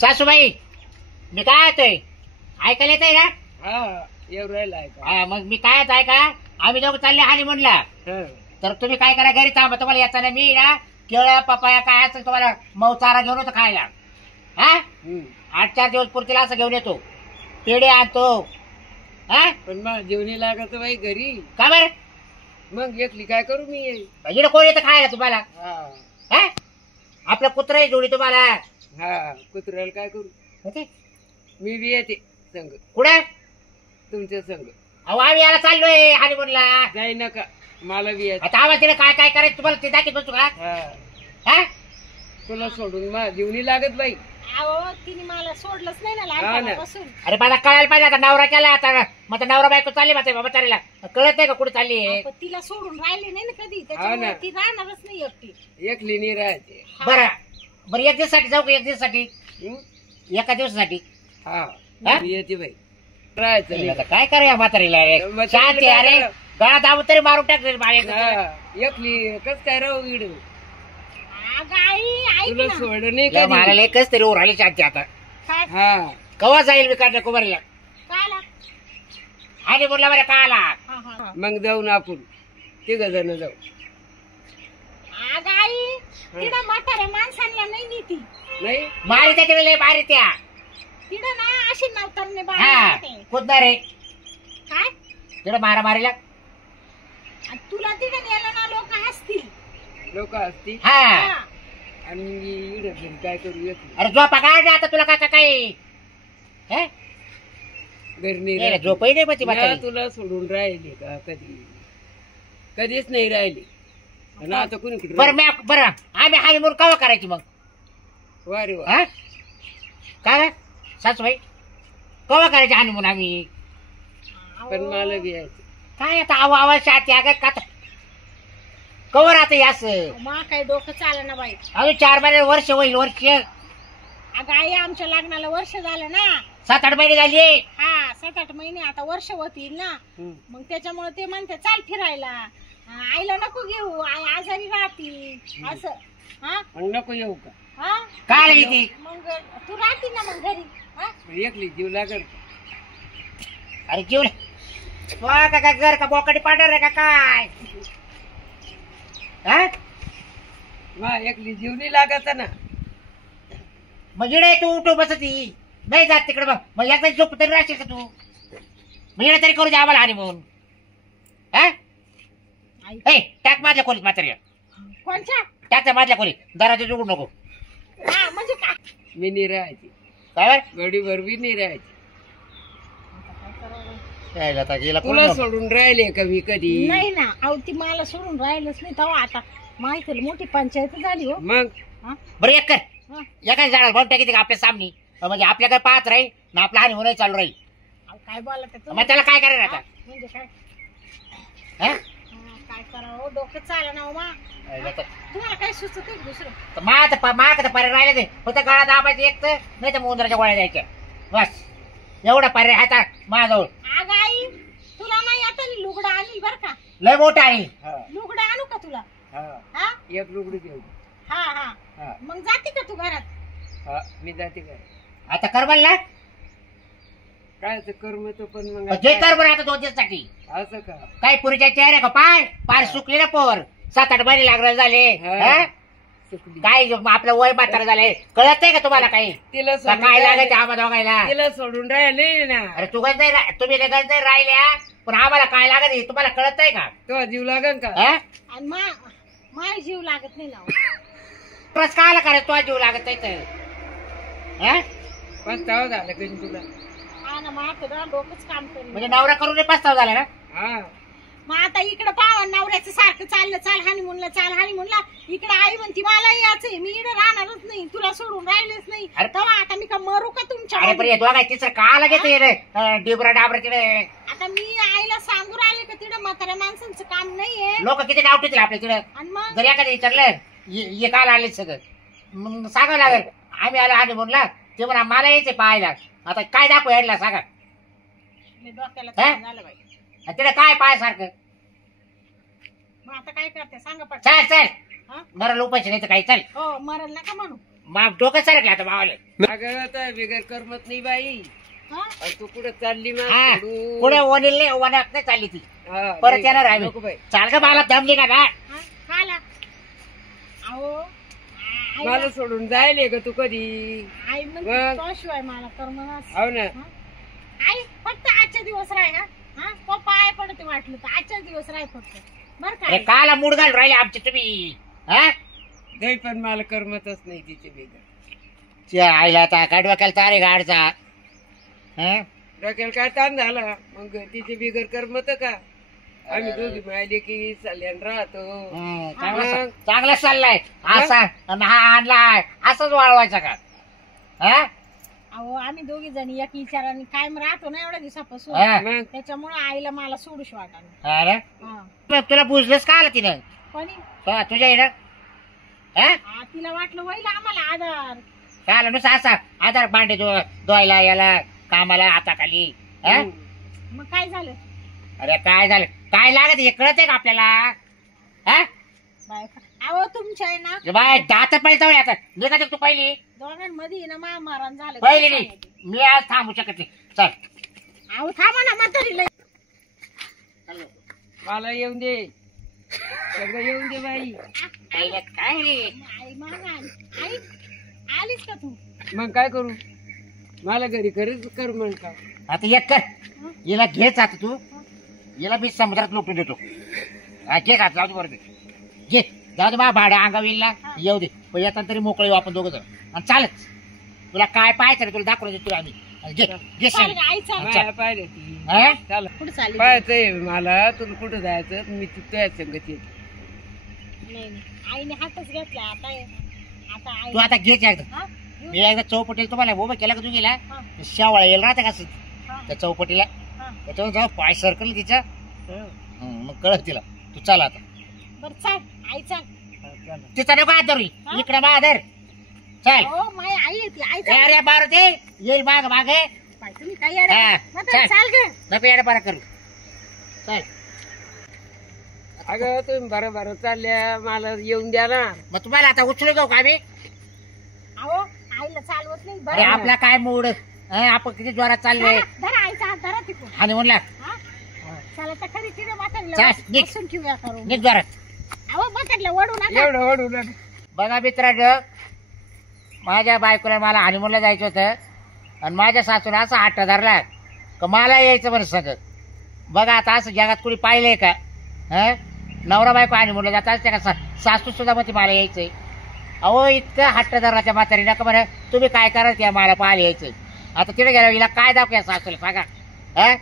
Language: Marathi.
सासूबाई मी काय येतोय ऐकायला येतंय ना? हा येऊ राहिला ऐका. हा मग मी काय येत का आम्ही दोघं चालले हानी म्हणला तर तुम्ही काय करा घरी थांबा तुम्हाला याचा ना मी ना केळं पपाया काय असं तुम्हाला मऊ चारा घेऊन येतो खायला. हा 8-4 दिवस पुरतीला असं घेऊन येतो पेढे आणतो. हा पण मग जेवणी लागत बाई घरी का बरं मग एकली काय करू मी इकडे कोण येतं खायला तुम्हाला? हा हा आपलं कुत्र आहे जोडी तुम्हाला हा कुत्र्याला काय करू होते मी बी येते संग कुठे? तुमच्या संग अहो आम्ही याला चाललोय हानी म्हणला. जाई नका मला बी यायचं. आता आवाज तिला काय काय करायचं तुम्हाला ते दाखवत बसू का? हा हा तुला सोडून मा जेवणी लागत बाई. अहो तिने मला सोडलंच नाही ना हा ना. लहानपणापासून. अरे माझा कळायला पाहिजे आता नवरा केला आता मग नवरा बायको चालली बाबा बाबा तारीला कळत नाही का कुठे चालली आहे? पण तिला सोडून राहिली नाही ना कधी हा त्याच्यामुळे ना. ती राहणारच नाही एकटी. एकली नाही राहायचे. बरं बरं एक दिवसासाठी जाऊ का? एक दिवसासाठी हं? एका दिवसासाठी हा हा? मी येते बाई राहायचं नाही. आता काय करूया म्हातारीला रे म्हातारीला शांत आहे, काय अरे करावं? गळा दाबून तरी मारून टाकले माझ्या. हा एकली कस काय राहू इड अगं आई ऐक तुला ना. सोड नाही मला कधी. एकच तरी उराली शांती आता काय हा कवा जाईल मी काढल्या कुमारीला काला आणि बोलला बरं का आला हा हा मग जाऊन आपण तिघ जण जाऊ. अगं आई तिला म्हाताऱ्या माणसांना नाही नीती. नाही मारी त्याच्याकडे लय मारी त्या तिला ना अशी नवतारने हा बाळगते. कुदणार रे काय तिकडे मारा मारीला आणि तुला तिला नेलं ना लोक हसतील. लोक असती हा हा. आणि इड घरी काय करू एकली अरे झोपा काय आता तुला काय काय हे? घरी नाही नाही रे, राहत. झोपही नाही पती या म्हातारी. तुला सोडून राहिली का कधी कधीच नाही राहिली आणि आता कुणी कुठे बरं बरं आम्ही हानिमून कवा करायची मग? वा रे वा. हा काय सासूबाई कवा करायची हानिमून आम्ही? पण मला बी यायचं. काय आता आवाज शाती अगं का कवर आता यास मा काय डोकं चालं ना बाई. अजून 4 महिने वर्ष होईल वर्ष अगं आई आमच्या लग्नाला वर्ष झालं ना. 7-8 महिने झाली. हा 7-8 महिने आता वर्ष होतील ना. हं. मग त्याच्यामुळे ते म्हणते चाल फिरायला. आईला नको घेऊ आई आजारी राहती असं. हा मग नको येऊ का हा काय आली ती? मग तू राहती ना मग घरी. हा एकली जीव लागल. अरे जीव का काय घर का बोकडी पाडणार आहे का काय? हा मा एकली जीवनी लागत ना. मग इडे तू उठू बसती नाही जात तिकडे मग एकदा झोप तरी राहशील का तू? मग इडे तरी करू दे आम्हाला हानिमून. हा आई ए टाक माझ्या खोलीत म्हातारी कोणच्या टाक त्या माझ्या खोलीत दराचे जुगू नको. हा म्हणजे काय मी नाही राहायची काय गडी भरवी नाही राहायची. बरं तुला सोडून राहिले का मी कधी नाही ना. अहो ती मला सोडून राहिलच नाही तेव्हा आता माहिती मोठी पंचायत झाली हो. मग हा? एक कर हा. एका झाडाला बॉम्ब टाकी का आपल्या सामने म्हणजे आपल्याकडे पाहत राहील ना आपला हानिमून चालू राहील. अहो, काय बोला मग त्याला काय करायला आता? म्हणजे काय हा? काय करावं डोकं चालं ना मा. तुम्हाला काय सुचत आहे दुसरं? तर माग पर्याय राहिले ते फक्त गळा दाबायचं एक तर नाही तर मुंदराच्या गोळ्या द्यायच्या बस एवढा पर्याय आहे आता माझ्याजवळ. अगं आई तुला नाही आता लुगडं आणली बर का. लय मोठा आहे. हा लुगडं आणू का तुला? हा हा एक लुगडी घेऊ. हा हा हा मग जाते का तू घरात? हा मी जाते काय आता कर म्हणला काय कर्म तो पण मग जे कर बरं आता 2 दिवसासाठी. असं का काय पुरीच्या चेहऱ्या का पाय सुकले ना पोर 7-8 महिने लागले झाले. हा. सुकली. काय आपलं वय म्हातारं झालंय कळत नाही का तुम्हाला काही? तिला का सोडून काय राहिले- लागायचं आम्हाला दोघायला? तिला सोडून राहिले ना. अरे तुम्ही गंज नाही राहिल्या पण आम्हाला काय लागत तुम्हाला कळत नाही का? तो जीव लागन का हा? आणि माय जीव लागत नाही ना हो. प्रस कायला करायचं तो जीव लागत नाही तर हा? पस्तावा झाला कधी तुला. हा ना मग आता डोकंच काम म्हणजे करेल. नवरा करून पस्ताव झाला ना? हा मग आता इकडं पावा नवऱ्याचं सारखं चाललं चाल हानी म्हणला इकडे आई म्हणती मला यायचंय मी इकडे राहणारच नाही तुला सोडून राहिलेच नाही. अरे. तेव्हा आता मी का मरू का तुमच्या अरे पण मागे? हे दोघा तिसरं का लागेल डिबरा डाबरा तिकडे आता मी आईला सांगू राहिले का तिकडे म्हाताऱ्या माणसांचं काम नाहीये. लोक किती डाव ठेवतील आपल्या तिकडे. आणि मग जर एखादं विचारलं ये काल आले सगळं मग सांगावं लागेल आम्ही आलो आणि म्हणला ते म्हणा मला यायचंय पाहायला. आता काय दाखव यायला सांगा मी डोक्याला हा? ताण झालं बाई. आणि तिकडे काय पाय सारखं मग आता काय करते सांगा पट. चल चल हा? मराला उपायचे नाही तर काही चल हो मरल नका म्हणू. मग डोकं सरकलं आता मावाले. अगं आता बिगर करमत नाही बाई. हा? आणि तू कुठं चालली हा सोडून? पुढे वनील नाही वनात नाही चालली ती. हा, परत नाही, येणार आहे नको बाई. चाल का मला दम निघा ना. हा? खाला अहो मला सोडून जायले ग तू कधी? आई म्हणते मग? त्याशिवाय मला करमनाच. हो ना. हा? आई फक्त आजच्या दिवस राह. हा पप्पा आहे पडते वाटलं तर आजच्या दिवस राह फक्त बर अरे काय. काला मूड घालून राहिले आमचे तुम्ही. हा नाही पण मला करमतच नाही तिचे बिगर. त्या आईला आता काय डोक्याला तारे गाडचा. हा डोक्याला काय ताण झाला मग तिचे बिगर करमत का? आम्ही दोघी मायले की चाल्यान राहतो. मग? चांगला चाललाय असा आणि हा आणलाय असंच वाळवायचा का? हा अहो आम्ही दोघी जणी एक विचाराने कायम राहतो ना एवढ्या दिवसापासून. हा. मग त्याच्यामुळे आईला मला सोडूश वाटायला. अरे मग तुला बुजलंच का आलं तिनं? कोणी तुझ्या इकडं हा, तिला वाटलं होईल आम्हाला आधार. काय आलं नुसतं असा आधार भांडे धुवायला याला कामाला हाताखाली. हा? मग काय झालं अरे काय झालं काय लागत हे कळत आहे का आपल्याला? हा बाय अहो तुमच्या आहे ना बाय दात पळता आता निघा तू पहिली दोघांमध्ये ना महामारण झालं. पहिली नाही मी आज थांबू शकत नाही. चल अहो थांबा ना म्हातारीला. मला येऊन दे सगळं येऊन दे बाई. पहिलं काय रे आई मागं आली. आई आलीस का तू? मग काय करू? मला घरी खरंच कर म्हण का? आता एक कर हिला घेच आता तू हिला मी समुद्रात लोटून देतो. हा, घे का जाऊ दे बरं घे जाऊ दे मला भाडं अंगावर येईल ना येऊ दे पण येताना तरी मोकळे येऊ आपण दोघं जण आणि चालच तुला काय पाहायचं रे तुला दाखवून देतो आम्ही. घे घे चाल सांग. गं, आई चाल. अच्छा. माया पाहिलं ती. हा? चला कुठं चालली? पाहायचंय मला तुला कुठं जायचं मी तुझ्या संगत येते. नाही नाही. आईने हातच घेतला आता आता आई तू आता घेच एकदा हा? मी एकदा चौपटीला तुम्हाला उभं केलं का तू गेला हा, शेवाळा येईल राहते का असं हा, त्या चौपटीला हा. त्याच्यावर जाऊ पाय सरकल तिच्या हा, मग कळत तिला तू चाल आता बरं चाल आई चाल. चला. तिचा नको आदर हा? इकडे माधर चाल. हो माय आई येते आई चाल. अरे बार ते येईल माग मागे बाई, तुम्ही काय येडे? हा, म्हातारी, चाल. चाल गं. नको येडे बारा करू चल. अगं तुम्ही बरं बरं चालल्या मला येऊन द्या ना. मग तुम्हाला आता उचलू जाऊ का आम्ही? अहो आईला चालवत नाही अरे बरं. आपला काय मूड आपण किती जोरात चाललोय धरा धरा, आईचा हात धरा तिकडून. आणि म्हणला हा? चला तर खरी तिने म्हातारीला चाल, निघ. बसून ठेवूया करून. निघ जोरात. अहो म्हातारीला वडू नका. एवढं ओढू नका. बघा मित्रांनो माझ्या बायकोला मला हनीमूनला जायचं होतं आणि माझ्या सासूला असा हट्ट धरला का मला यायचं बरं सगळं. बघा आता असं जगात कुणी पाहिलंय का? हा नवरा बायको हनीमूनला जात असते का सासू सुद्धा म्हणते मला यायचंय. अहो इतकं हट्ट धरण्याच्या म्हातारी नका बरं तुम्ही काय कराल त्या मला पाहायला यायचंय. आता तिथे गेल्यावर हिला काय दाखवूया सासूला सांगा? हा